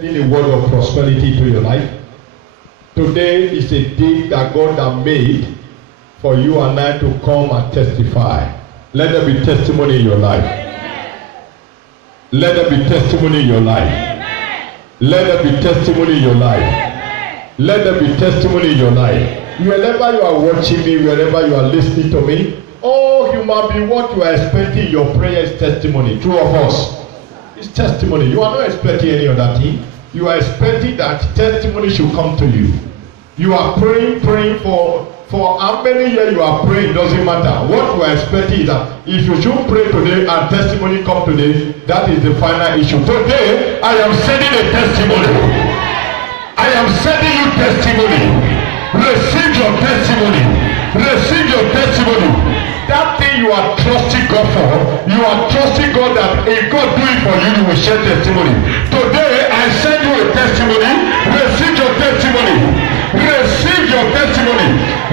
A word of prosperity to your life. Today is a day that God has made for you and I to come and testify. Let there be testimony in your life. Amen. Let there be testimony in your life. Amen. Let there be testimony in your life. Amen. Let there be testimony in your life. Wherever you are watching me, wherever you are listening to me, oh human being, what you are expecting in your prayer is testimony. True of us. It's testimony. You are not expecting any other thing. You are expecting that testimony should come to you. You are praying for how many years you are praying, doesn't matter. What you are expecting is that if you should pray today and testimony come today, that is the final issue. Today, I am sending a testimony. I am sending you testimony. Receive your testimony. Receive your testimony. That thing you are trusting God for, you are trusting God that if God do it for you, you will share testimony. Today, I send you a testimony. Receive your testimony. Receive your testimony.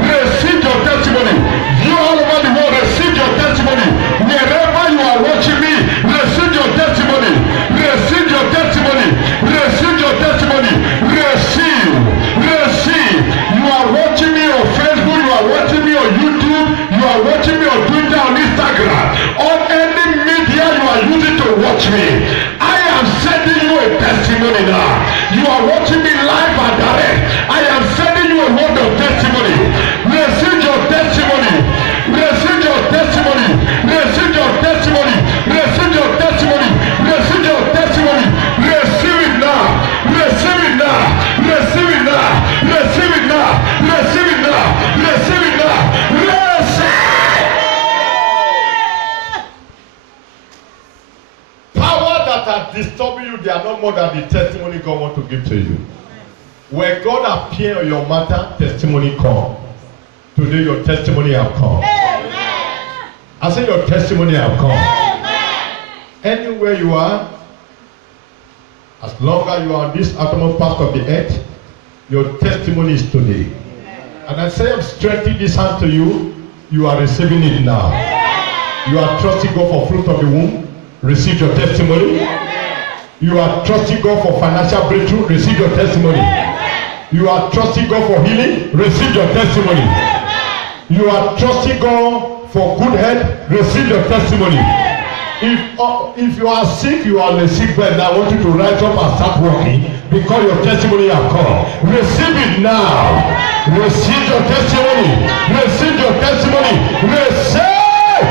Receive your testimony. You all over the world, receive your testimony. Wherever you are watching me, receive your testimony. Receive your testimony. Receive your testimony. Receive. Receive. You are watching me on Facebook. You are watching me on YouTube. You are watching me on Twitter, on Instagram. On any media you are using to watch me. I am sending you a testimony now. You are watching me live and direct. I am sending you a word of testimony. Receive your testimony. Receive your testimony. Receive your testimony. Receive your testimony. Receive your testimony. Receive it now. Receive it now. Receive it now. Receive it now. Receive it now. Receive it now. Power that are disturbing you, they are not more than the testimony God wants to give to you. When God appears on your matter, testimony come. Today your testimony have come. Amen. I say your testimony have come. Amen. Anywhere you are, as long as you are on this uttermost part of the earth, your testimony is today. Amen. And I say I'm stretching this hand to you, you are receiving it now. Amen. You are trusting God for fruit of the womb, receive your testimony. Amen. You are trusting God for financial breakthrough, receive your testimony. Amen. You are trusting God for healing, receive your testimony. Amen. You are trusting God for good health, receive your testimony. If you are sick, you are on a sick bed, I want you to rise up and start walking because your testimony has come. Receive it now. Receive your testimony. Receive your testimony. Receive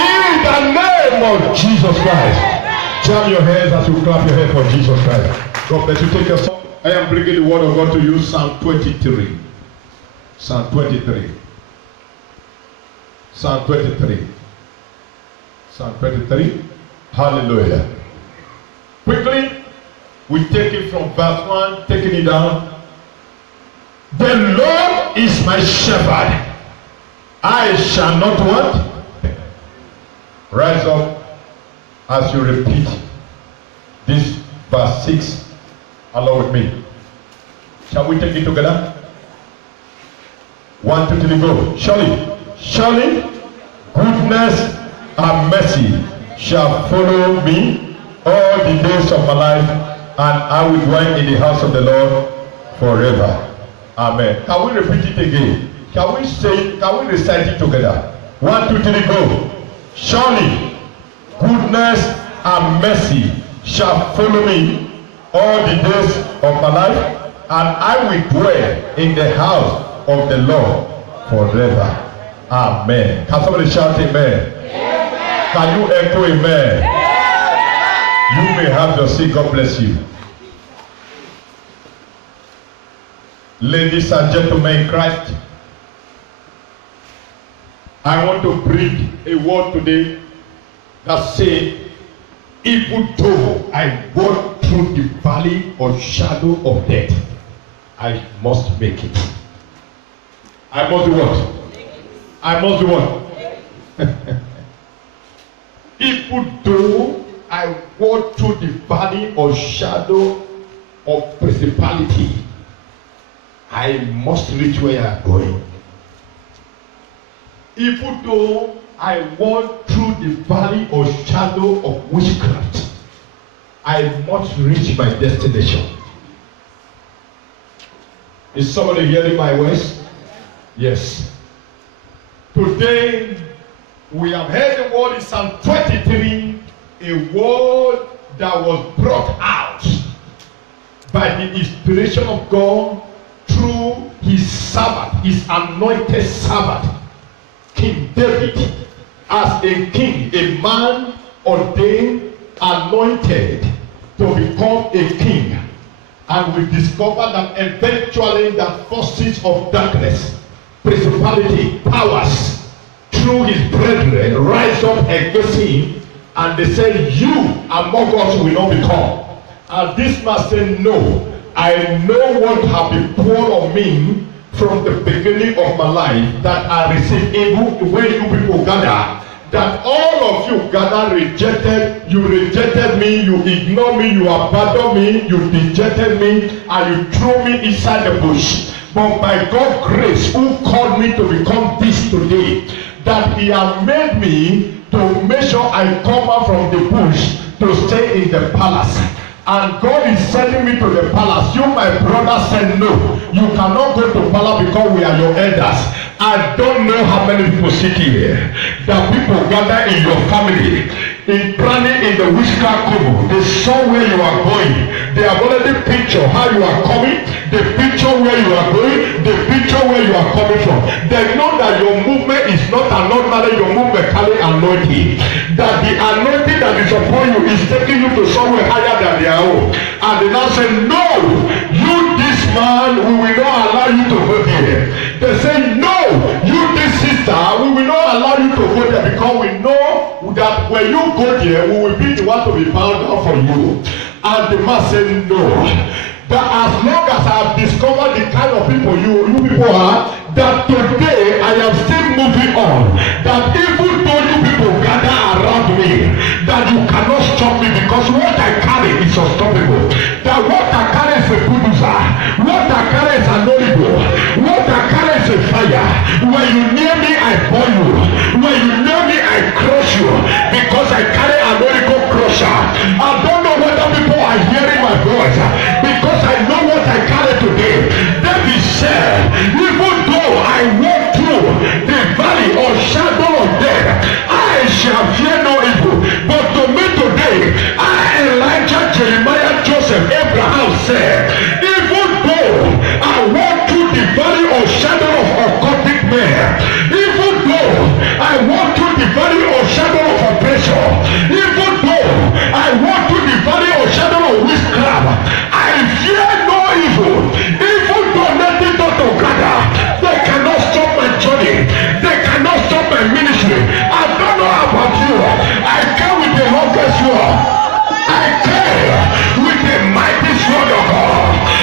in the name of Jesus Christ. Jam your hands as you clap your hands for Jesus Christ. God bless you. Take your song. I am bringing the word of God to you, Psalm 23. Psalm 23. Psalm 23. Psalm 23. Hallelujah. Quickly, we take it from verse 1, taking it down. The Lord is my shepherd. I shall not want. Rise up as you repeat this verse 6 along with me. Shall we take it together? 1, 2, 3, go. Surely, goodness and mercy shall follow me all the days of my life, and I will dwell in the house of the Lord forever. Amen. Can we repeat it again? Can we say it? Can we recite it together? 1, 2, 3, go. Surely, goodness and mercy shall follow me all the days of my life, and I will dwell in the house of the Lord forever. Amen. Can somebody shout amen? Amen. Can you echo amen? Amen. You may have your seat. God bless you. Ladies and gentlemen in Christ, I want to bring a word today that says, even though I walk through the valley of shadow of death, I must make it. I must do what? I must do what? Even though I walk through the valley of shadow of principality, I must reach where I am going. Even though I walk through the valley of shadow of witchcraft, I must reach my destination. Is somebody hearing my voice? Yes. Today, we have heard the word in Psalm 23, a word that was brought out by the inspiration of God through his servant, his anointed servant, King David, as a king, a man ordained, anointed to become a king. And we discover that eventually the forces of darkness, principality, powers, through his brethren, rise up against him, and they say, you among us will not become. And this man said, no, I know what have been poured on me from the beginning of my life, that I received evil when you people gather, that all of you gather you rejected me, you ignored me, you abandoned me, you dejected me, and you threw me inside the bush. But by God's grace, who called me to become this today, that he has made me to make sure I come out from the bush to stay in the palace. And God is sending me to the palace. You, my brother, said no. You cannot go to palace because we are your elders. I don't know how many people sit here. That people gather in your family, in planning in the witchcraft coven. They saw where you are going. They have already pictured how you are coming. They picture where you are going. They picture where you are coming from. They know that your movement is not an ordinary, your movement carry anointing. That the anointing that is upon you is taking you to somewhere higher than their own. And they now say, no, you this man, we will not allow you to go there. They say, no, you this sister, we will not allow you to go there, because we know that when you go there, we will be the one to be bound down for you. And the man said, no. That as long as I have discovered the kind of people you people are, that today I am still moving on. That even though you people gather around me, that you cannot stop me, because what I carry is unstoppable. That what I carry is a producer. What I carry is an olive. What I carry is a fire. When you near me, I burn you. When you near me, I crush you. Because I carry an olive crusher. I don't know whether people are hearing my voice. Because I know what I carry today. David said, even though I walk through the valley of shadow of death, I shall fear no evil. But to me today, Elijah, Jeremiah, Joseph, Abraham said, even though I walk through the valley of shadow of occultic man, even though I walk through the valley of shadow of oppression, even though I walk through the valley of shadow of witchcraft, I fear no evil. Even though nothing to gather, they cannot stop my journey. They cannot stop my ministry. I don't know about you. I came with the longest sword. I came with the mighty sword of God.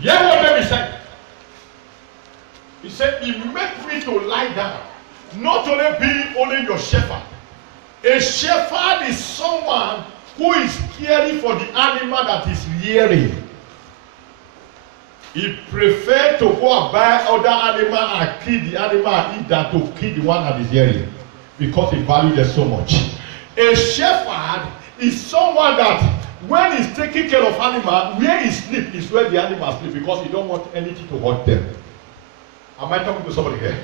Hear what David said. He said, he made me to lie down. Not only being only your shepherd. A shepherd is someone who is caring for the animal that is rearing. He prefer to go and buy other animal and kill the animal and eat than to kill the one that is hearing, because he values them so much. A shepherd is someone that when he's taking care of animal, where he sleep is where the animal sleep, because he don't want anything to hurt them. Am I talking to somebody here?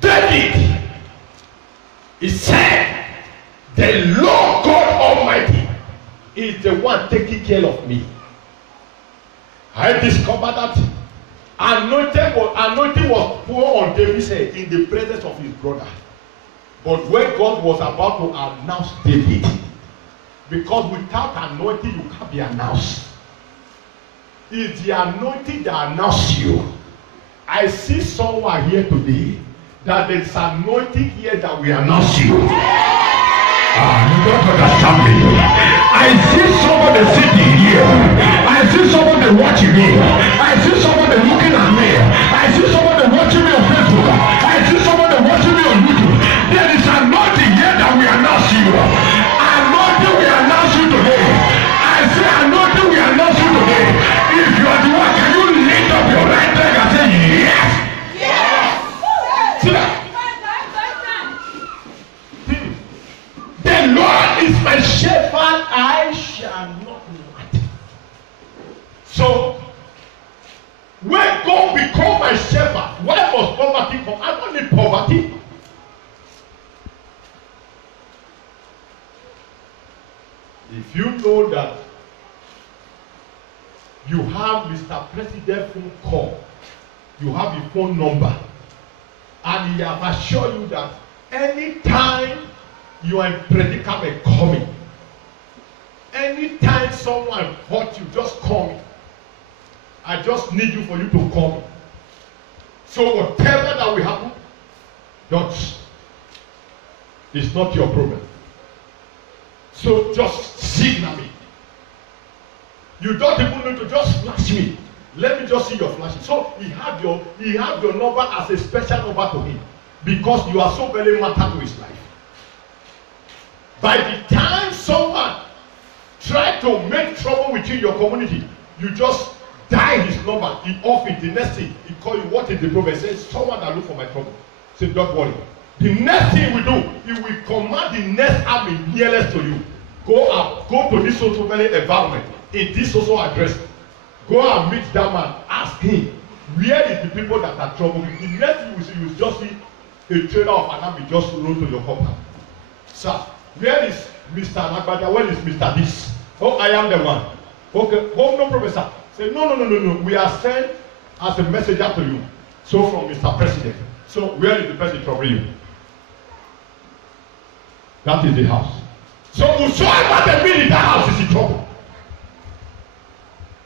David, he said, the Lord God Almighty is the one taking care of me. I discovered that anointing was poured on David's head in the presence of his brother. But when God was about to announce David, because without anointing you can't be announced. It's the anointing that announces you. I see someone here today that there's anointing here that will announce you. You don't understand me. I see somebody sitting here. I see somebody watching me. I see somebody looking at me. I see somebody watching me on Facebook. I see somebody watching me on YouTube. There is anointing here that will announce you. Anointing will announce you today. I say anointing will announce you today. If you are the one, can you lift up your right leg and say yes? Yes. See that? The Lord is my shepherd, I shall not want. So, when God become my shepherd, why must poverty come? I don't need poverty. If you know that you have Mr. President phone call, you have a phone number, and he have assured you that anytime you are in predicament, coming. Anytime someone hurt you, just call me. I just need you for you to call me. So whatever that will happen, it's not your problem. So just signal me. You don't even need to just flash me. Let me just see your flashing. So he have your number as a special number to him, because you are so very matter to his life. By the time someone try to make trouble with you in your community, you just dial his number, he off it. The next thing he call you, what is the problem? He says, someone that look for my trouble. Say, don't worry. The next thing we do, he will command the next army nearest to you. Go out, go to this social environment, in this social address. Go and meet that man, ask him, where is the people that are trouble? The next thing you see, you just see a trader of an army just run to your compound. Sir, where is Mr. Nagbada? Where is Mr. This? Oh, I am the one. Okay, oh, no problem, sir. Say, no. We are sent as a messenger to you. So from Mr. President. So where is the person troubling you? That is the house. So whosoever they be in that house is in trouble.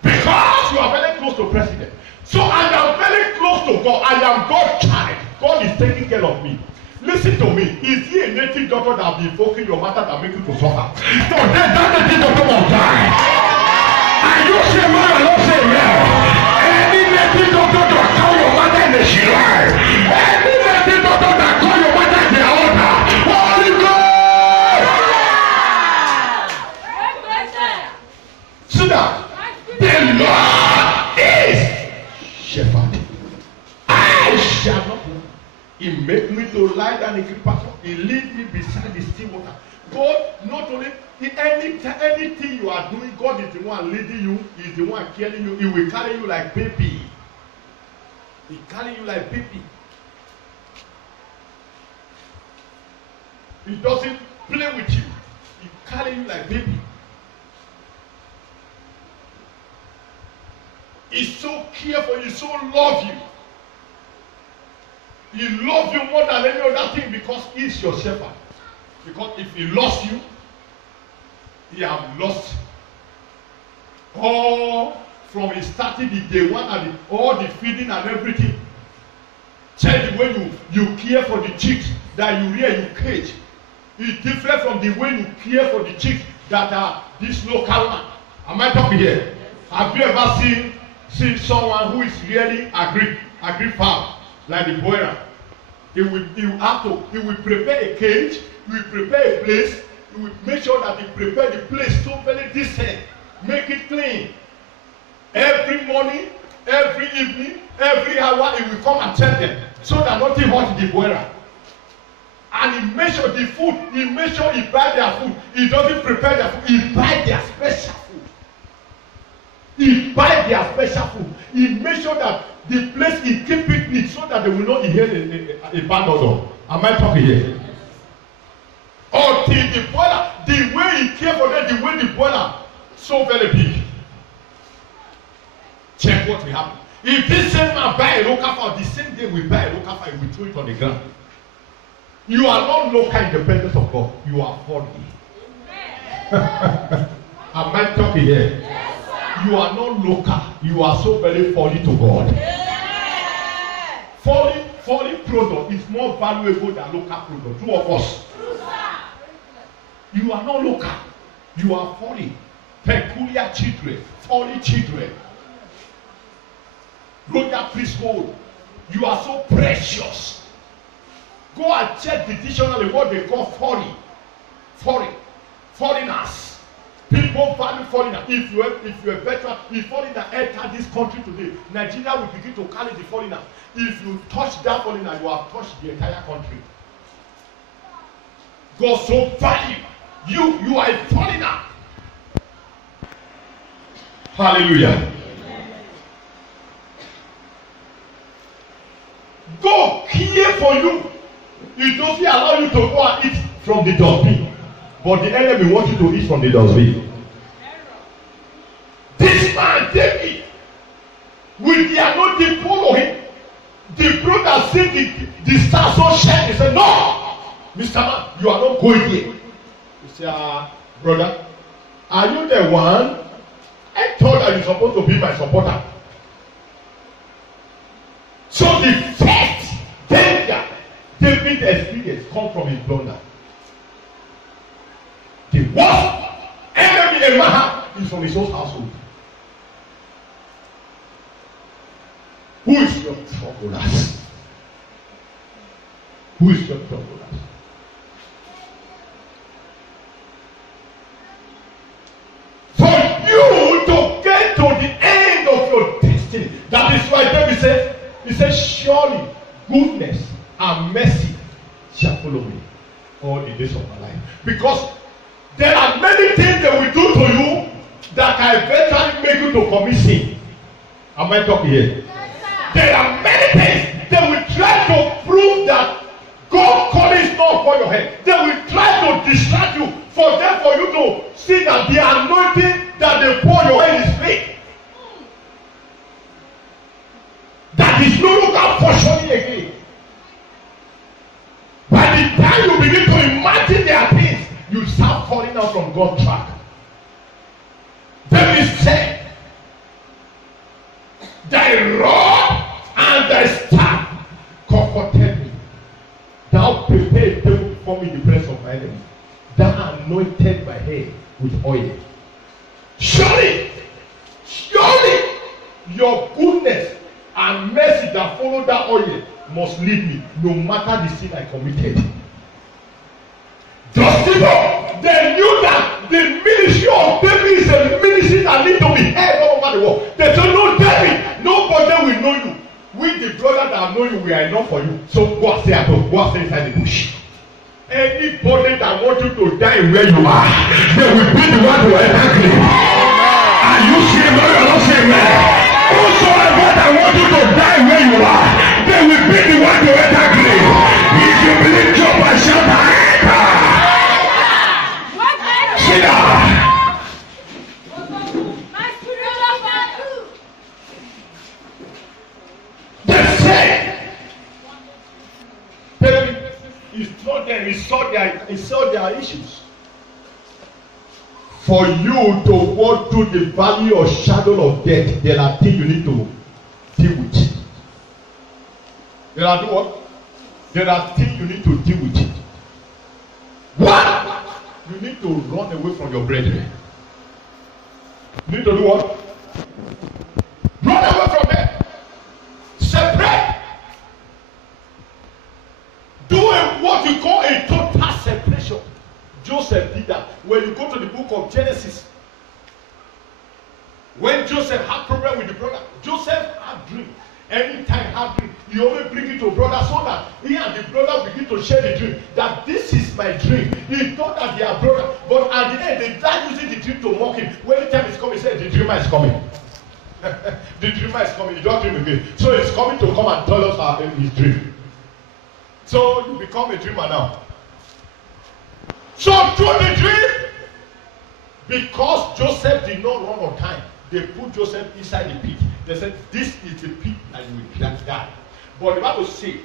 Because you are very close to President. So I am very close to God. I am God's child. God is taking care of me. Listen to me. Is he a native doctor that will be invoking your matter that make you to suffer? So that native doctor must die. And you say man and not say yeah. Any native doctor that call your matter in the shrine. Any native doctor that call your matter in the altar. Holy God! See that? The Lord is shepherd. I shall not. He make me to lie down in green pasture. He lead me beside the still water. God, not only anything you are doing, God is the one leading you. He is the one carrying you. He will carry you like baby. He carry you like baby. He doesn't play with you. He carry you like baby. He's so careful. He so love you. He loves you more than any other thing because he's your shepherd. Because if he lost you, he have lost all from his starting the day one and all the feeding and everything. Check the way you care for the chicks that you rear in cage. It's different from the way you care for the chicks that are this local one. Am I talking here? Have you ever seen someone who is really agri farm, like the boiler? He will prepare a cage, he will prepare a place, he will make sure that he prepare the place so very decent, make it clean. Every morning, every evening, every hour, he will come and check them so that nothing hurt the boiler. And he make sure the food, he make sure he buy their food. He doesn't prepare their food, he buy their special food. He buy their special food. He make sure that the place he keep it neat so that they will not inhale a bad odor. Am I talking here? Until the boiler, the way he care for them, the way the boiler so very big. Check what will happen. If this same man buy a local fowl, the same day we buy a local fowl, we throw it on the ground. You are not local in the presence of God. You are foreign. Am I talking here? Yes, you are not local. You are so very foreign to God. Yeah. Foreign product is more valuable than local product. Two of us. You are not local. You are foreign. Peculiar children. Foreign children. Royal priesthood. You are so precious. Go and check the dictionary what they call foreigners. People value foreigners. If you're a veteran, if foreigner enter this country today, Nigeria will begin to carry the foreigner. If you touch that foreigner, you have touched the entire country. God so value you. You are a foreigner. Hallelujah. God care for you. He doesn't allow you to go and eat from the dustbin, but the enemy wants you to eat from the dustbin. This man David, with the anointing follow him, the brother said the star so shine. He said, "No, Mr. Man, you are not going here." He said, "Brother, are you the one? I thought that you're supposed to be my supporter." So the first danger David experience come from his blunder. The worst enemy a man is from his own household. Who is your troublers? Who is your troublers? For you to get to the end of your destiny. That is why David said, he said, surely goodness and mercy shall follow me all the days of my life. Because there are many things they will do to you that can eventually make you to commit sin. Am I talking here? Yes, there are many things they will try to prove that God's calling is not upon your head. They will try to distract you for you to see that the anointing that they pour your head is fake. That is no longer functioning again. By the time you begin to imagine their things, you start falling out from God's track. David said, thy rod and thy staff comforted me. Thou prepared a table before me in the presence of my enemies. Thou anointed my head with oil. Surely your goodness and mercy that follow that oil must lead me, no matter the sin I committed. Just people, they knew that the ministry of David is a ministry that needs to be heard all over the world. They said, no, David, nobody will know you. We, the brother that know you, we are enough for you. So go and stay at home, go and stay inside the bush. Anybody that wants you to die where you are, they will be the one to enter grave. Are you saying no? You're not saying no. Whosoever that wants you to die where you are, they will be the one to enter grave. If you believe, jump and shout, enter. Sit down. My spiritual father. They say, he told them, he saw their issues. For you to walk through the valley of shadow of death, there are things you need to deal with. There are what? There are things you need to deal with. One, you need to run away from your brethren. You need to do what? when you go to the book of Genesis, when Joseph had problem with the brother, Joseph had dream. Anytime had dream, he always bring it to brother so that he and the brother begin to share the dream. That this is my dream. He thought that they are brother, but at the end they start using the dream to mock him. When the time is coming, he said the dreamer is coming. The dreamer is coming. You don't dream again. So he's coming to come and tell us his dream. So you become a dreamer now. So through the dream, because Joseph did not run on time, they put Joseph inside the pit. They said, this is the pit that you will die. But the Bible says,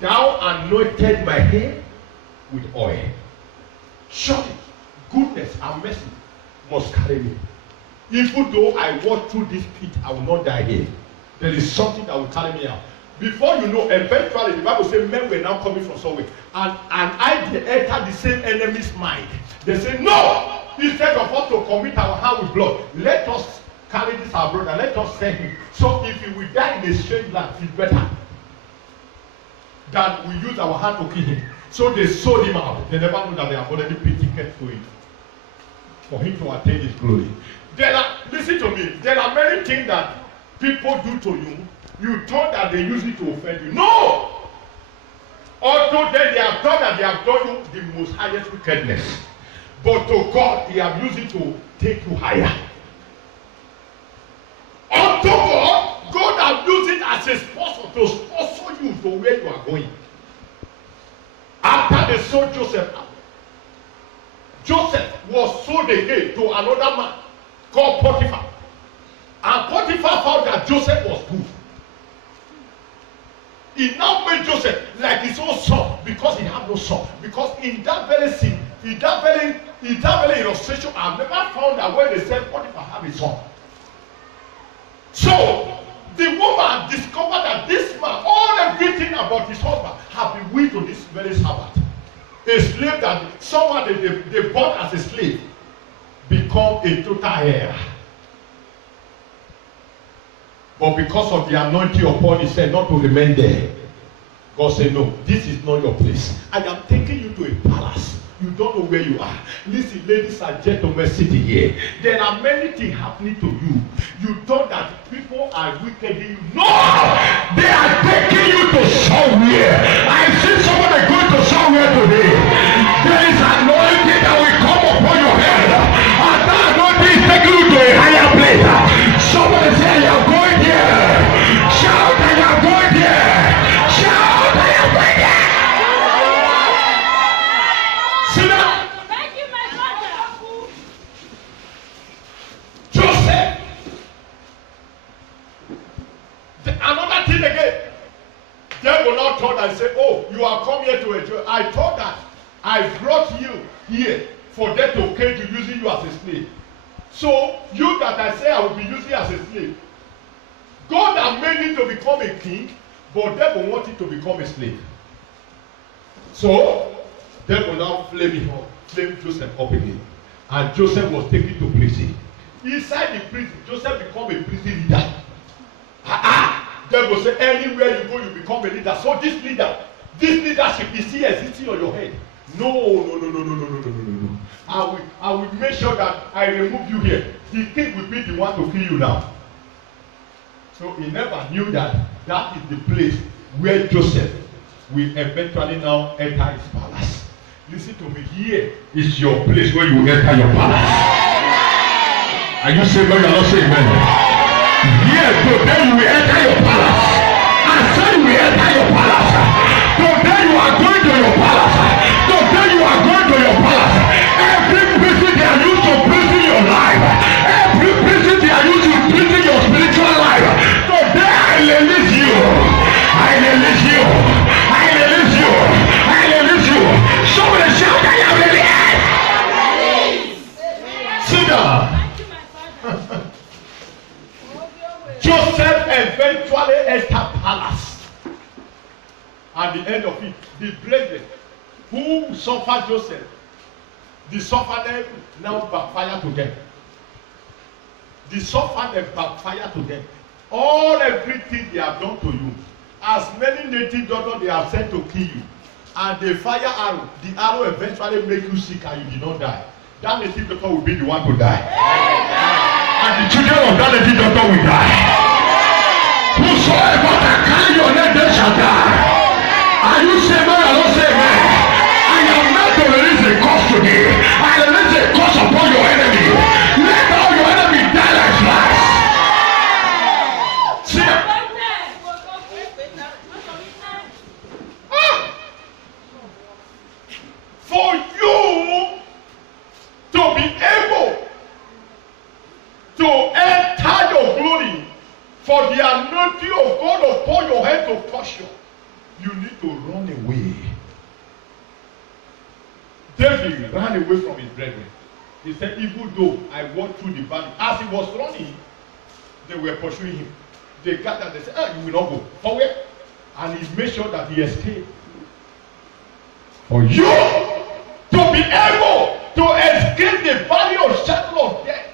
thou anointed my head with oil. Surely, goodness and mercy must carry me. Even though I walk through this pit, I will not die here. There is something that will carry me out. Before you know, eventually, the Bible says men were now coming from somewhere. And I enter the same enemy's mind. They say, no! Instead of us to commit our hand with blood, let us carry this our brother, let us send him. So if he will die in a strange land, it's better than we use our hand to kill him. So they sold him out. They never knew that they have already paid tickets to him for him to attain his glory. Listen to me, there are many things that people do to you. You thought that they use it to offend you. No! Although they have thought that they have done you the most highest wickedness. But to God, He has used it to take you higher. Unto God, God has used it as a sponsor to sponsor you to where you are going. After they sold Joseph out, Joseph was sold again to another man called Potiphar. And Potiphar found that Joseph was good. He now made Joseph like his own son because he had no son. Because in that very scene, in that very illustration, I've never found that when they said Potiphar had a son. So the woman discovered that this man, everything about his husband, had been willed to this very Sabbath. A slave that someone they bought as a slave become a total heir. But because of the anointing upon his head, not to remain there, God said, no, this is not your place. I am taking you to a palace. You don't know where you are. Listen, ladies and gentlemen sitting here. There are many things happening to you. You thought that people are wicked in you. No! They are taking you to somewhere. I see somebody going to somewhere today. There is anointing that will come upon your head. And that anointing is taking you to a higher place. Somebody say, you are going here. Shout that you are going here. Shout that you are going here. See that? Thank you, my father. Joseph. Another thing again. They will not thought and say, oh, you are come here to enjoy. I thought that I brought you here for them to cage you using you as a slave. So you that I say I will be using as a slave. God has made you to become a king, but devil want you to become a slave. So devil now flame Joseph up again. And Joseph was taken to prison. Inside the prison, Joseph become a prison leader. Devil say anywhere you go, you become a leader. So this leadership is still existing on your head. No. I will make sure that I remove you here. The king will be the one to kill you now. So he never knew that that is the place where Joseph will eventually now enter his palace. Listen to me. Here is your place where you enter your palace. Are you saying no? You are not saying amen. Here today you will enter your palace. I said you will enter your palace. Today you are going to your palace. Today you are going to your palace. Every prison they are used to prison your life. Every prison they are used to prison your spiritual life. Today I release you. I release you. I release you. I release you. Somebody shout that you are released. Sit down. Joseph eventually entered palace. At the end of it, the brethren who suffered Joseph, the suffered now backfire to them. The suffered backfire to them. Everything they have done to you, as many native doctors they have sent to kill you, and they fire arrow, the arrow eventually make you sick and you did not die, that native doctor will be the one to die. And the children of that native doctor will die. Whosoever that carry your name, they shall die. Are you saying man or not saying man? I am not to release a curse today. I release a curse upon your enemy. Let all your enemy die like flies. See? For you to be able to enter your glory, for the anointing of God upon your head to touch you need to run away. David ran away from his brethren. He said, even though I walked through the valley, as he was running, they were pursuing him. They gathered, they said, you will not go. For where? And he made sure that he escaped. For you to be able to escape the valley of shadow of death.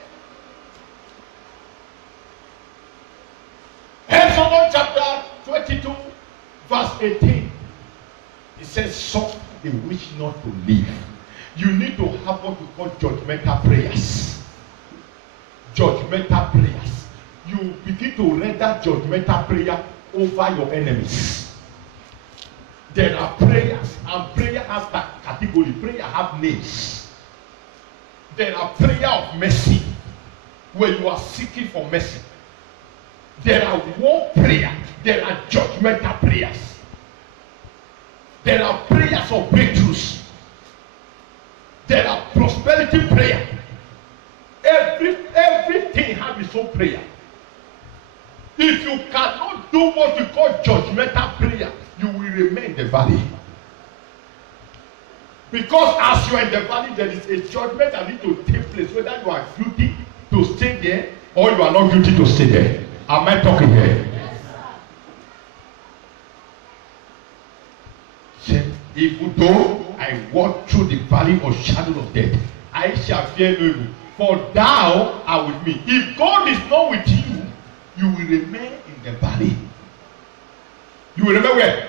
Exodus chapter 22, verse 18. It says, suffer the wish not to live. You need to have what we call judgmental prayers. Judgmental prayers. You begin to render judgmental prayer over your enemies. There are prayers, and prayer has that category. Prayer have names. There are prayer of mercy, where you are seeking for mercy. There are war prayer. There are judgmental prayers. There are prayers of breakthroughs. There are prosperity prayer. Everything has its own prayer. If you cannot do what we call judgmental prayer, you will remain in the valley. Because as you are in the valley, there is a judgment that needs to take place, whether you are guilty to stay there or you are not guilty to stay there. Am I talking here? Yes, even though I walk through the valley of shadow of death, I shall fear no evil, for thou art with me. If God is not with you, you will remain in the valley. You will remain where?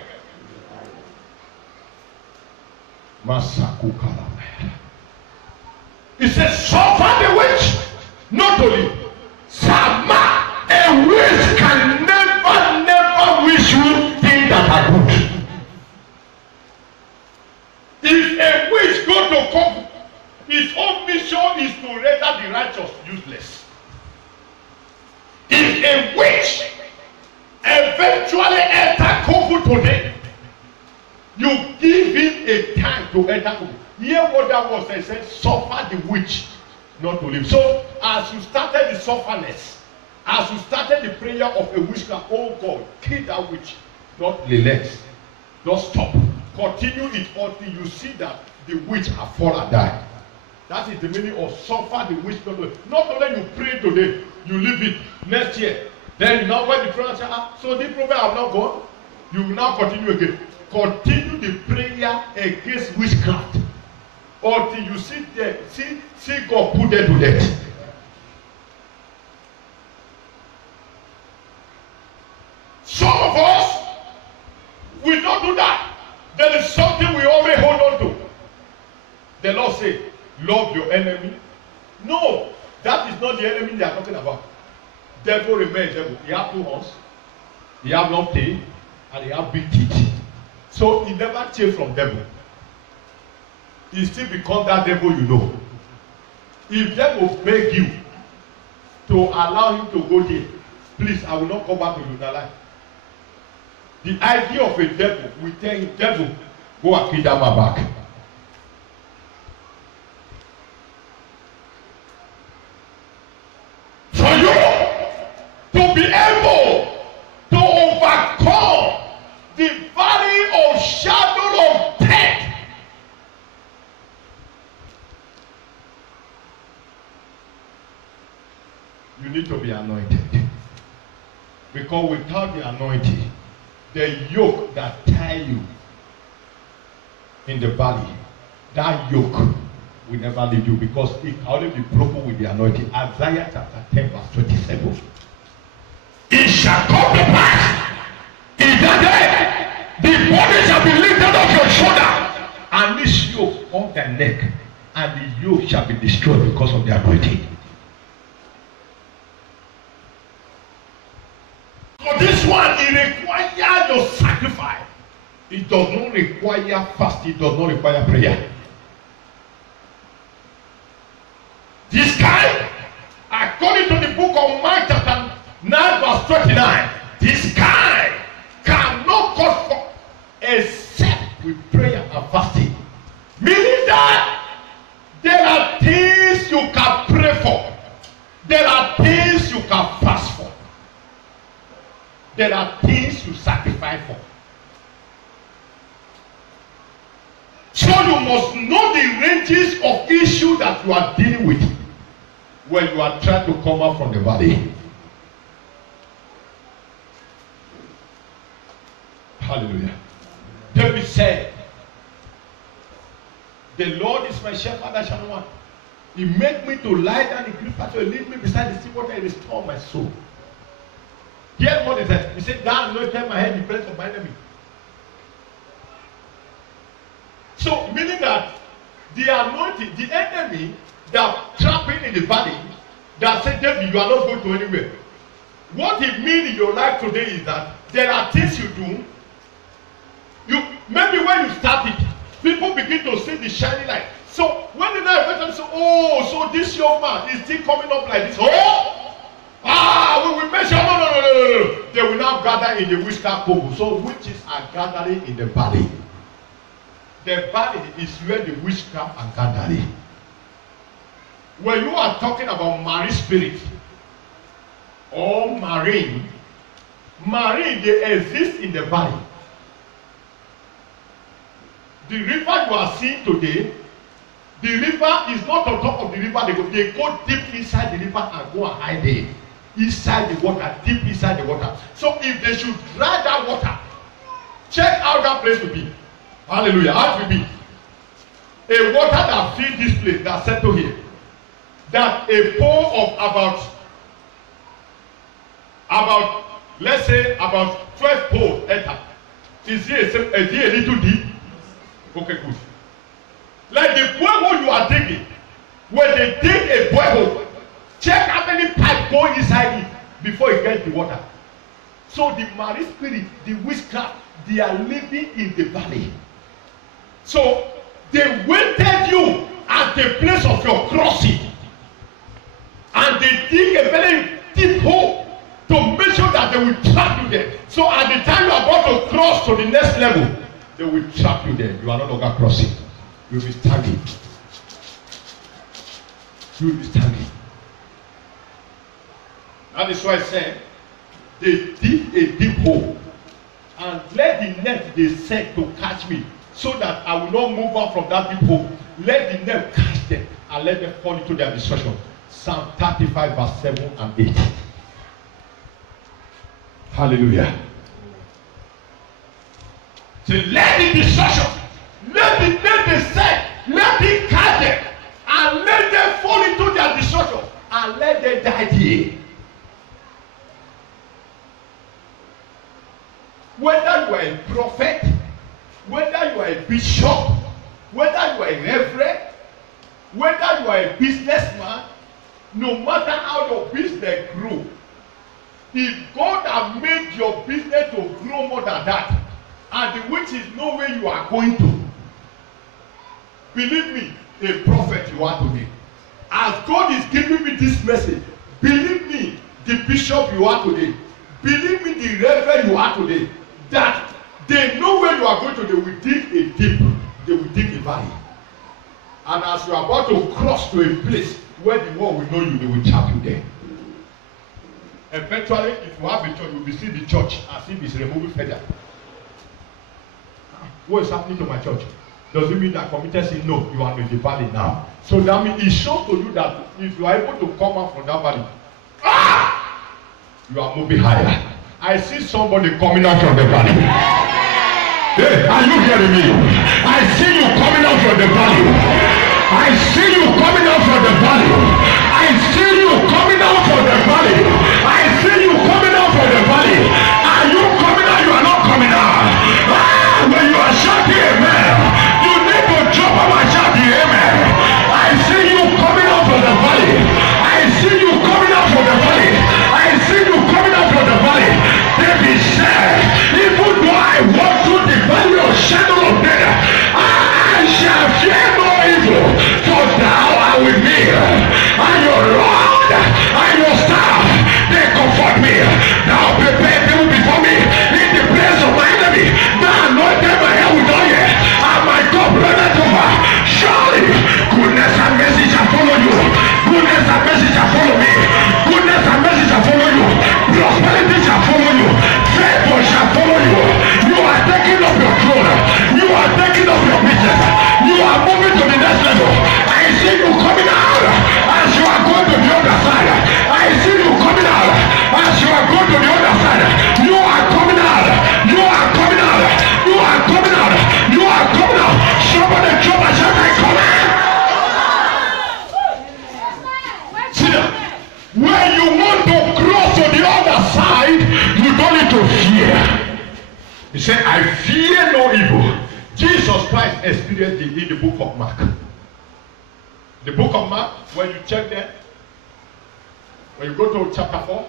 Masaku Kalamaya. It says, suffer the witch not to live. Sama, a witch can never wish you things that are good. If a witch go to court, his own mission is to render the righteous useless. If a witch eventually enter Kofu today, you give him a time to enter Kofu. Hear what that was. I said, suffer the witch not to live. So, as you started the sufferness, as you started the prayer of a witchcraft, oh God, kill that witch. Don't relent. Don't stop. Continue it until you see that the witch have fallen and died. That is the meaning of suffer the witch not to live. Not only you pray today, you leave it next year. Then now when the prayer says, so the problem have not gone, you will now continue again. Continue the prayer against witchcraft until you see death, see God put them to death. Some of us, we don't do that. There is something we always hold on to. The Lord said, love your enemy. No, that is not the enemy they are talking about. Devil remains devil. He have two horns, he have long tail, and he have big teeth. So he never changed from devil. He still become that devil you know. If devil beg you to allow him to go there, please, I will not come back to you in that life. The idea of a devil, we tell him, devil, go and kill that man back. For you to be able to overcome the valley of shadow of death, you need to be anointed. Because without the anointing, the yoke that tie you in the valley, that yoke will never leave you, because it can only be broken with the anointing. Isaiah chapter 10 verse 27. It shall come to pass in that day, the body shall be lifted off your shoulder, on their neck, and the yoke shall be destroyed because of the anointing. For this one, it requires your sacrifice. It does not require fast. It does not require prayer. This kind, according to the book of Mark chapter 9 verse 29, this kind cannot cause for except with prayer and fasting. Meaning that there are things you can pray for. There are things you can fast for. There are things you sacrifice for. So you must know the ranges of issue that you are dealing with when you are trying to come out from the valley. Hallelujah. David said, the Lord is my shepherd, I shall not want. He made me to lie down in green pasture, lead me beside the sea water, and restore my soul. Hear what he said. He said, thou anointed my head in presence of my enemy. So, meaning that the anointing, the enemy that trapping in the valley, that said, David, you are not going to anywhere. What it means in your life today is that there are things you do. Maybe when you start it, people begin to see the shining light. So when the night veteran say, oh, so this young man is still coming up like this. We will measure. No. They will now gather in the witchcraft pool. So witches are gathering in the valley. The valley is where the witchcraft are gathering. When you are talking about marine spirit or marine, they exist in the valley. The river you are seeing today, the river is not on top of the river. They go deep inside the river and go and hide there. Inside the water, deep inside the water. So if they should dry that water, check how that place will be. Hallelujah. How it will be. A water that fills this place, that settle here. That a pour of about let's say about 12 pours enter. Is it a little deep? Okay, good. Like the borehole you are digging, when they dig a borehole, check how many pipes go inside it before it gets the water. So the marine spirit, the witchcraft, they are living in the valley. So they waited you at the place of your crossing, and they dig a very deep hole to make sure that they will trap you there. So at the time you are about to cross to the next level, they will trap you there. You are no longer crossing. You will be standing. You will be standing. That is why I said, they dig a deep hole and let the net they set to catch me, so that I will not move out from that deep hole. Let the net catch them and let them fall into their destruction. Psalm 35 verse 7 and 8. Hallelujah. So let the destruction, let the net they set, let it catch them and let them fall into their destruction and let them die here. Whether you are a prophet, whether you are a bishop, whether you are a reverend, whether you are a businessman, no matter how your business grow, if God has made your business to grow more than that, and which is no way you are going to, believe me, a prophet you are today. As God is giving me this message, believe me, the bishop you are today, believe me, the reverend you are today, that they know where you are going to. They will dig a deep, they will dig a valley, and as you are about to cross to a place where the world will know you, they will trap you there. Eventually, if you have a church, you will see the church as if it's removing feather. What is happening to my church? Does it mean that committed sin? No, you are in the valley now. So that means it shows to you that if you are able to come out from that valley, you are moving higher. I see somebody coming out from the valley. Hey, are you hearing me? I see you coming out from the valley. I see you coming out from the valley. I see you coming out from the valley. I see you coming out from the valley. Are you coming out? You are not coming out. When you are shouting amen, you need to jump on my shout. He said, I fear no evil. Jesus Christ experienced it in the book of Mark. The book of Mark, when you check there, when you go to chapter 4,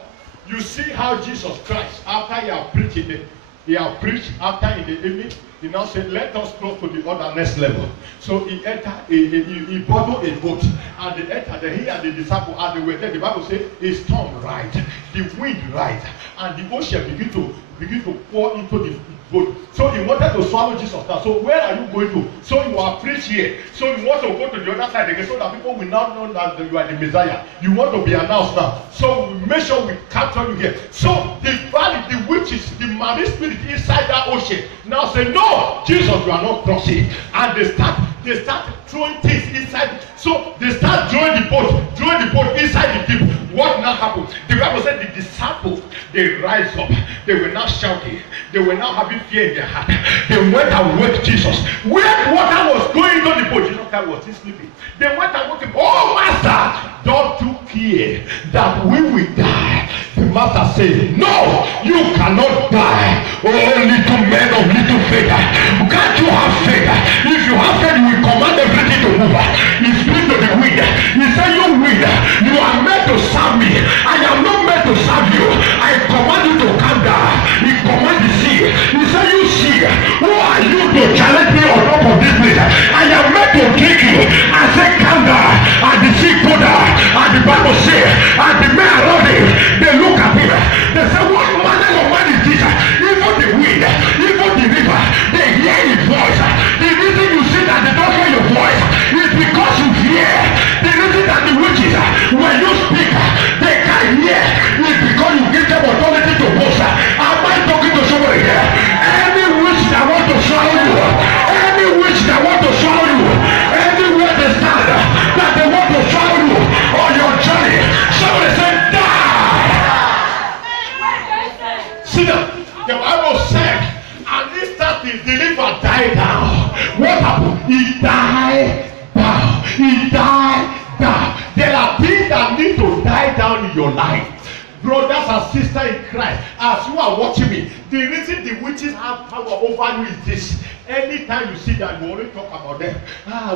you see how Jesus Christ, after he had preached after in the evening, he now said, let us cross to the other next level. So he entered, he borrowed a boat, and they entered, he and the disciples, and they were there. The Bible says, a storm rise, the wind rise, and the ocean begin to pour into the boat. So he wanted to swallow Jesus now. So where are you going to? So you are preached here. So you want to go to the other side again, so that people will now know that you are the Messiah. You want to be announced now. So we make sure we capture you here. So the valley, the witches, the marine spirit inside that ocean now say, no, Jesus, you are not crossing. And they start throwing things inside. So they start throwing the boat inside the deep. What now happened? The Bible said the disciples, they rise up. They were now shouting. They were now having fear in their heart. They went and woke Jesus. Where water was going into the boat, Jesus Christ was still sleeping. They went and woke him. Oh, Master, don't you care that we will die? The Master said, no, you cannot die. Oh, little men of little faith. Can't you have faith? If you have faith, you will command everything to move. He speaks to the wind. He said, you wind, you are meant to serve me. I am not meant to serve you. I command you to calm down. He commanded the sea. He said, you sea, who are you to challenge me on top of this place? I am meant to take you. I said, calm down. And the sea go down. And the Bible says, and the men around him, they look at him. They say, what manner of man is this? Even the wind, even the river, they hear his voice. The reason you see that they don't hear your voice is because you fear. The reason that the witches, when you speak, they can't hear is because you give them authority to boast. Am I talking to somebody here? Any witch that want to swallow you, any witch that want to swallow you, anywhere they stand, that they want to swallow you on your journey, somebody say, die! See that? The Bible said, and instantly the river died down. What happened? He died down. He died down. There are things that need to die down in your life. Brothers and sisters in Christ, as you are watching me, the reason the witches have power over you is this. Anytime you see that, you only talk about them.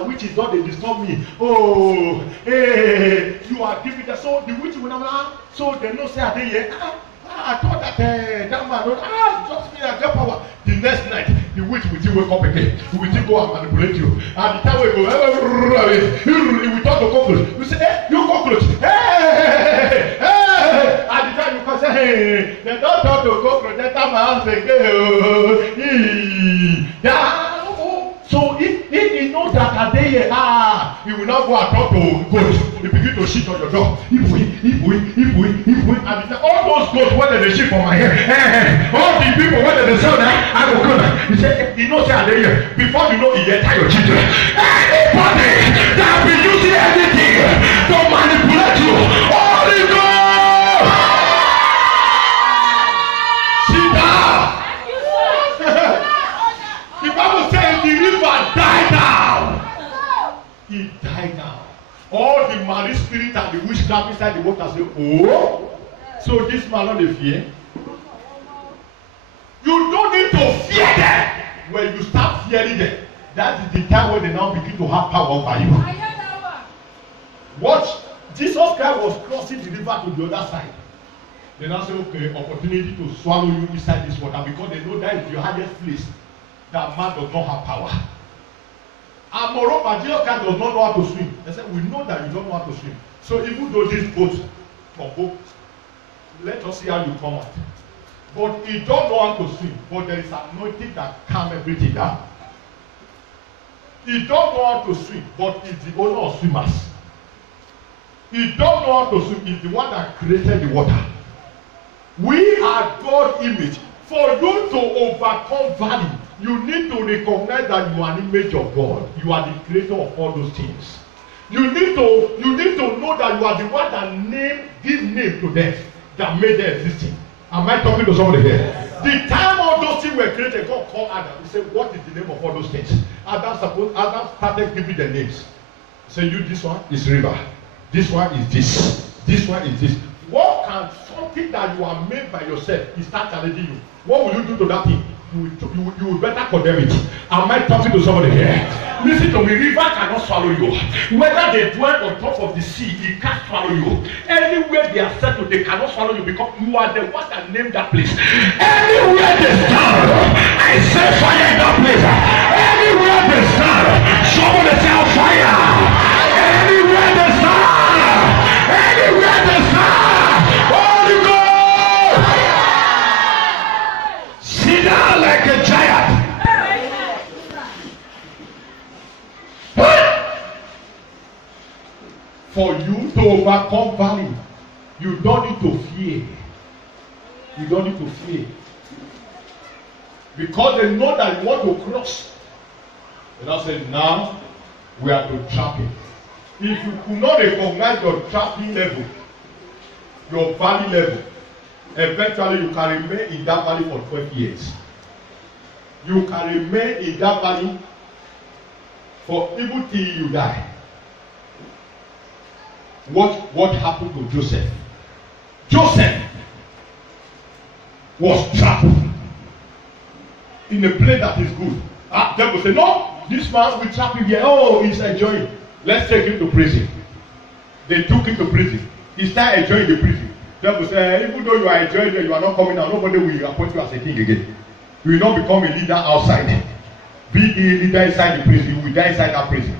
Witches don't they disturb me? Oh, hey, you are giving them. So the witches will never. So they know say are they here? I thought that that man just me and get power. The next night, the witch will still wake up again. He will still go and manipulate you. And the time we go, he will talk to cockroach. You say, hey, you cockroach. Hey, hey. At the time you can say, hey, they don't talk to cockroach. They tell my house again. So he knows that at day he will not go and talk to goats. He begin to shit on your door. And all those goats, when they shit for my head, all the people, when they sell that, I will come. He said, he knows that day before you know, he enter your children. Anybody that will using anything to manipulate you, Holy Ghost! Sit down. The Bible says the river died down. He died down. All the marine spirit and the witchcraft inside the water say, oh, so this man not the fear. You don't need to fear them. When you start fearing them, that is the time when they now begin to have power over you. Watch, Jesus Christ was crossing the river to the other side. They now say, okay, opportunity to swallow you inside this water because they know that is the highest place that man does not have power. And moreover, Jesus Christ does not know how to swim. They said, we know that you don't know how to swim. So even though this boat can go, let us see how you come out. But he don't know how to swim. But there is anointing that calm everything down. He don't know how to swim, but he's the owner of swimmers. He don't know how to swim. He's the one that created the water. We are God's image. For you to overcome valley, you need to recognize that you are an image of God. You are the creator of all those things. You need to know that you are the one that give name to them, that made them existing. Am I talking to somebody here? The time all those things were created, God called Adam. He said, what is the name of all those things? Adam started giving the names. He said, you, this one is river. This one is this. This one is this. What can something that you are made by yourself, he start challenging you? What will you do to that thing? you would better condemn it. Am I talking to somebody here? Listen to me, river cannot swallow you. Whether they dwell on top of the sea, it can't swallow you. Anywhere they are settled, they cannot swallow you because you are the one that named that place. Anywhere they stand, I say fire in that place. Anywhere they stand, somebody say fire. Anywhere they stand, anywhere they stand, Holy Ghost. Sit down like a giant. For you to overcome valley, you don't need to fear. You don't need to fear. Because they know that you want to cross. And I said, now we are to trap it. If you could not recognize your trapping level, your valley level, eventually you can remain in that valley for 12 years. You can remain in that valley for even till you die. What happened to Joseph? Joseph was trapped in a place that is good. Devil say, no, this man will trap him here. Oh, he's enjoying. Let's take him to prison. They took him to prison. He started enjoying the prison. Devil say, even though you are enjoying it, you are not coming out. Nobody will appoint you as a king again. You will not become a leader outside. Be a leader inside the prison. You will die inside that prison.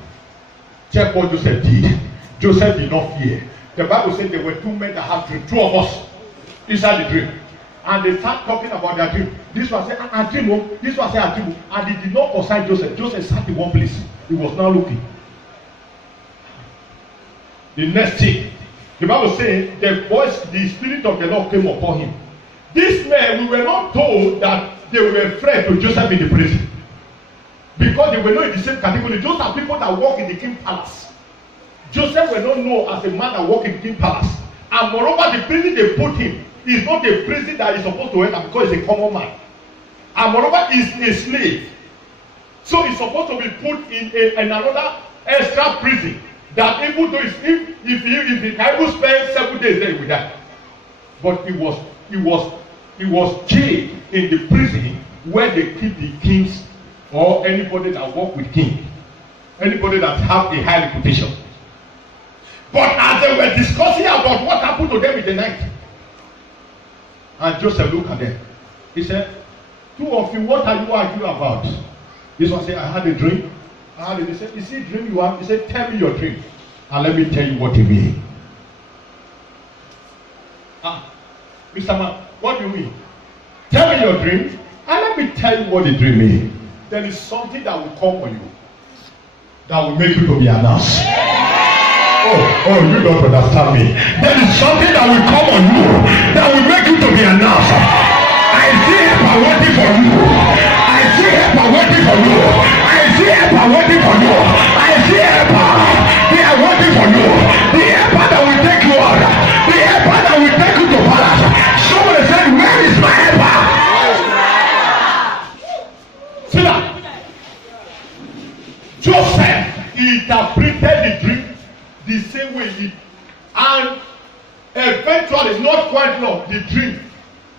Check what Joseph did. Joseph did not fear. The Bible said there were two men that had dream, two of us inside the dream. And they start talking about their dream. This one said, I dream. This one said, I dream. And they did not concern Joseph. Joseph sat in one place. He was now looking. The next thing, the Bible said, the Spirit of the Lord came upon him. These men, we were not told that they were a threat to Joseph in the prison. Because they were not in the same category. Those are people that work in the king's palace. Joseph were not known as a man that worked in the king's palace. And moreover, the prison they put him is not a prison that is supposed to enter because he's a common man. And moreover, he's a slave. So he's supposed to be put in another extra prison. That even though if he can even spend 7 days there, he will die. But he was jailed in the prison where they keep the kings or anybody that work with king. Anybody that have a high reputation. But as they were discussing about what happened to them in the night, and Joseph looked at them. He said, two of you, what are you arguing about? This one said, I had a dream. He said, is it a dream you have? He said, tell me your dream. And let me tell you what it means. Mr. Man, what do you mean? Tell me your dream, and let me tell you what the dream means. There is something that will come on you that will make you to be announced. Oh, you don't understand me. There is something that will come on you that will make you to be announced. I see help waiting for you. I see help waiting for you. I see help waiting for you. I see help. They are waiting for you. The help that will take you out. The help that will take you to palace. Somebody said, where is my helper? See that? Joseph interpreted the dream the same way he, and eventually, not quite long, the dream,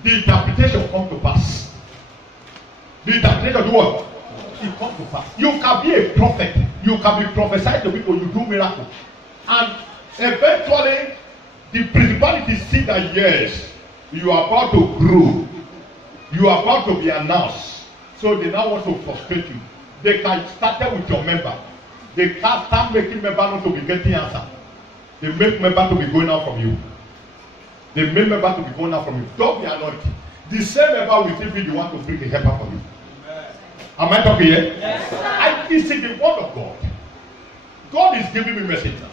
the interpretation come to pass. The interpretation do what? It come to pass. You can be a prophet, you can be prophesied to people, you do miracles, and eventually the principality see that yes, you are about to grow, you are about to be announced, so they now want to frustrate you. They can start with your member. They can't start making member not to be getting answer. They make member to be going out from you. They make member to be going out from you. Don't be annoyed. The same member will still be the one to bring a helper for you. Am I talking here? Yes, sir. I see the word of God. God is giving me message now.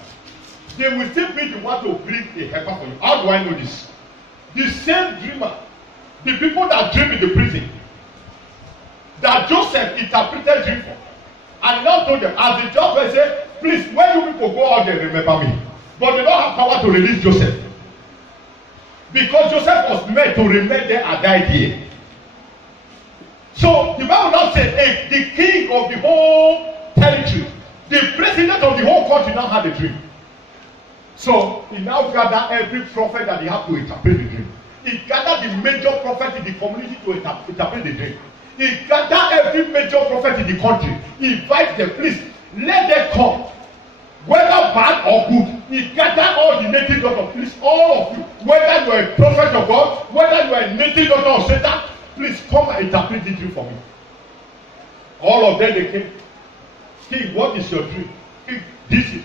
They will still be the one to bring a helper for you. How do I know this? The same dreamer, the people that dream in the prison, that Joseph interpreted dream for. And now told them, as the judge will say, please, when you people go out there, remember me. But they don't have power to release Joseph. Because Joseph was meant to remain there and die here. So the Bible now says, hey, the king of the whole territory, the president of the whole country now had a dream. So he now gathered every prophet that he had to interpret the dream. He gathered the major prophet in the community to interpret the dream. He gathered every major prophet in the country. He invited them, please, let them come. Whether bad or good, he gathered all the native daughters, please, all of you. Whether you are a prophet of God, whether you are a native daughter of Satan, please come and interpret the dream for me. All of them, they came. King, what is your dream? King, this is.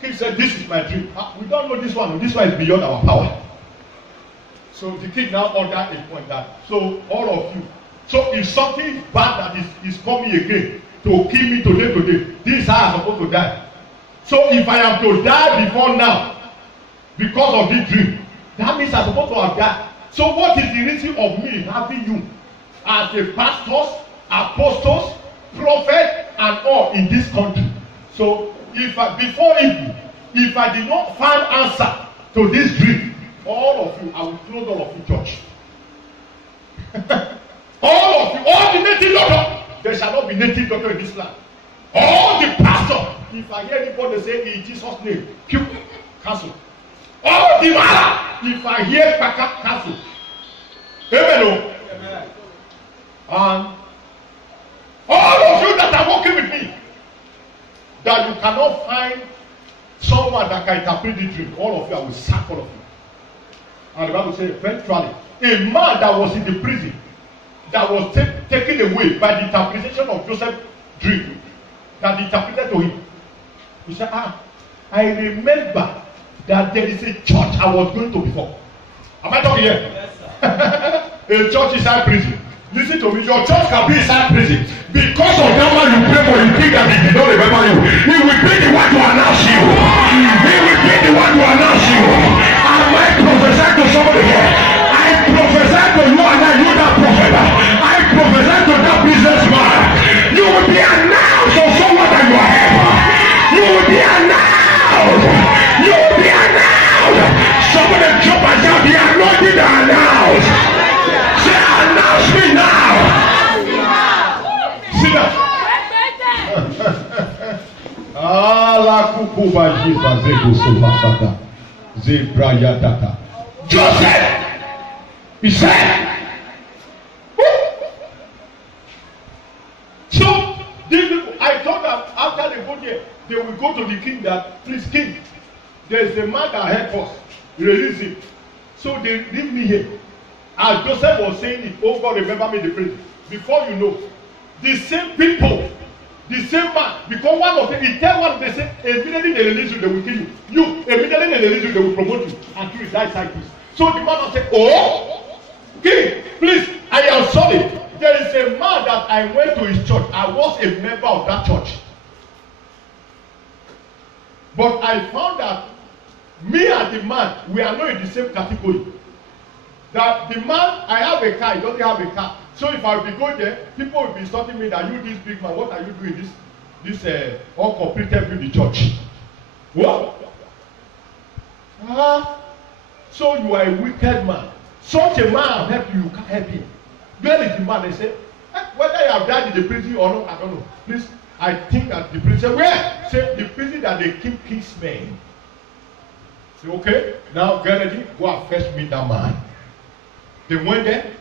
King said, this is my dream. We don't know this one. This one is beyond our power. So the king now ordered a point that, so all of you, so if something bad that is coming again to kill me today, this is how I'm supposed to die. So if I am to die before now, because of this dream, that means I'm supposed to have died. So what is the reason of me having you as a pastors, apostles, prophet, and all in this country? So if I did not find answer to this dream, all of you, I will close all of you church. All of you, all the native doctor, there shall not be native doctor in this land. All the pastor, if I hear anybody say in Jesus' name, cancel. All the mala, if I hear Paka, cancel. Amen. And all of you that are working with me, that you cannot find someone that can interpret the dream, all of you, I will sack all of you. And the Bible says, eventually, a man that was in the prison, that was taken away by the interpretation of Joseph's dream, that interpreted to him. He said, I remember that there is a church I was going to before. Am I talking here? Yes, sir. A church inside prison. Listen to me, your church can be inside prison. Because of that one you pray for, you think that he did not remember you. He will be the one to announce you. He will be the one to announce you. I might prophesy to somebody here. I prophesy to you and you that prophet. I prophesy to that businessman. You will be announced on someone that you are helping. You will be announced. You will be announced. Somebody jump and shout, the anointing that announced. Say, announce me now. See that? Joseph, he said, so these people, I thought that after they go there, they will go to the king that, please king, there is a man that help us, release him. So they leave me here. As Joseph was saying it, oh God, remember me the prison. Before you know, the same people, the same man, because one of them, he tell one of them, say, immediately they release you, they will kill you. You, immediately they release you, they will promote you. And you will die cycles. So the man said, oh, king, please, I am sorry. There is a man that I went to his church. I was a member of that church. But I found that me and the man, we are not in the same category. That the man, I have a car, he doesn't have a car. So if I will be going there, people will be insulting me that you this big man, what are you doing this uncompleted with the church? What? So you are a wicked man. Such a man help you, you can't help him. Where is the man? They say, whether you have died in the prison or not, I don't know. Please, I think that the prison, where? Say the prison that they keep king's men. Say, okay, now get ready, go and fetch me that man. They went there,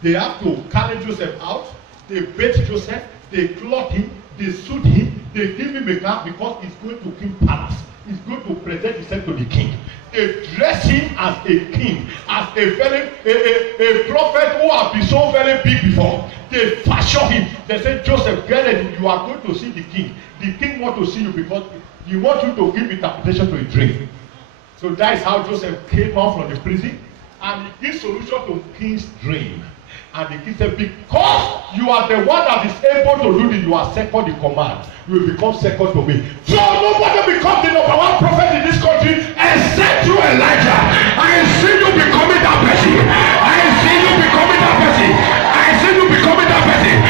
they have to carry Joseph out, they bait Joseph, they clothe him, they suit him, they give him a car because he's going to king palace. He's going to present himself to the king. They dress him as a king, as a prophet who has been so very big before. They fashion him. They say, Joseph, get ready, you are going to see the king. The king wants to see you because he wants you to give interpretation to a dream. So that is how Joseph came out from the prison and he gives solution to king's dream. And the king said, because you are the one that is able to do this, you are second in command. You will become second to me. So nobody becomes the number one prophet in this country except you, Elijah. I see you becoming that person. I see you becoming that person. I see you becoming that person.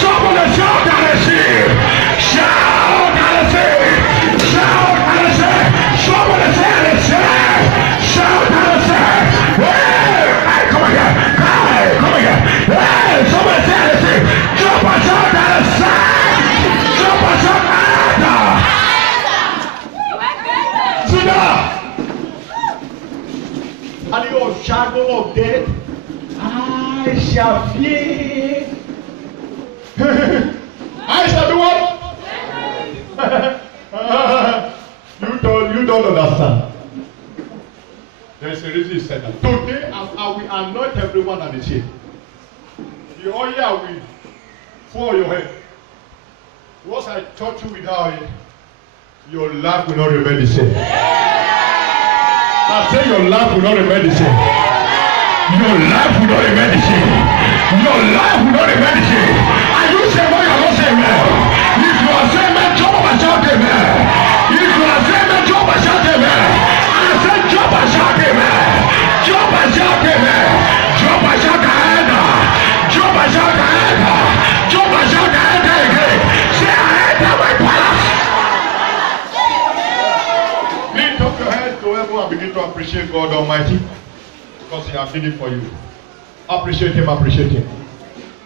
Somebody shout and receive. Shout and receive. Shout and receive. Somebody say and receive. Shout and receive. Hey, come again. Hey, come again. Hey, somebody say and receive. Jump and shout and receive. Jump and shout and and your shadow of death, I shall fear. I shall do what? You don't understand. There is a reason he said that. Today, I will anoint everyone that is here. The oil will fall on your head. Once I touch you with that oil, your life will not remain the same. I say your life will not remain the same. Your life will not remain the same. Your life will not remain the same. And you say what you are not saying, man. If you are saying, man, jump up and shout, amen. If you are saying, man, jump and shout, amen. I say, jump and shout, amen. Jump and shout, amen. Jump and shout, amen. Jump and shout, amen. Jump and shout, amen again. Say, I enter my palace. Lift up your head to heaven and begin to appreciate God Almighty. Because He has did it for you. Appreciate Him, appreciate Him.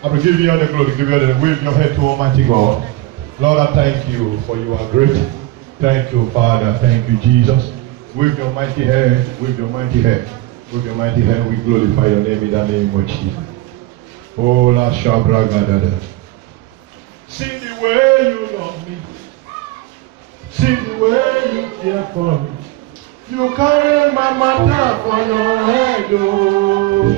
I will give you all the glory, give you all the wave your head to Almighty God. Lord, I thank you for you are great. Thank you, Father. Thank you, Jesus. Wave your mighty hand, wave your mighty hand. With your mighty hand, we glorify your name in the name of Jesus. Oh, la shabra gadada. See the way you love me. See the way you care for me. You carry my matter for your head, oh.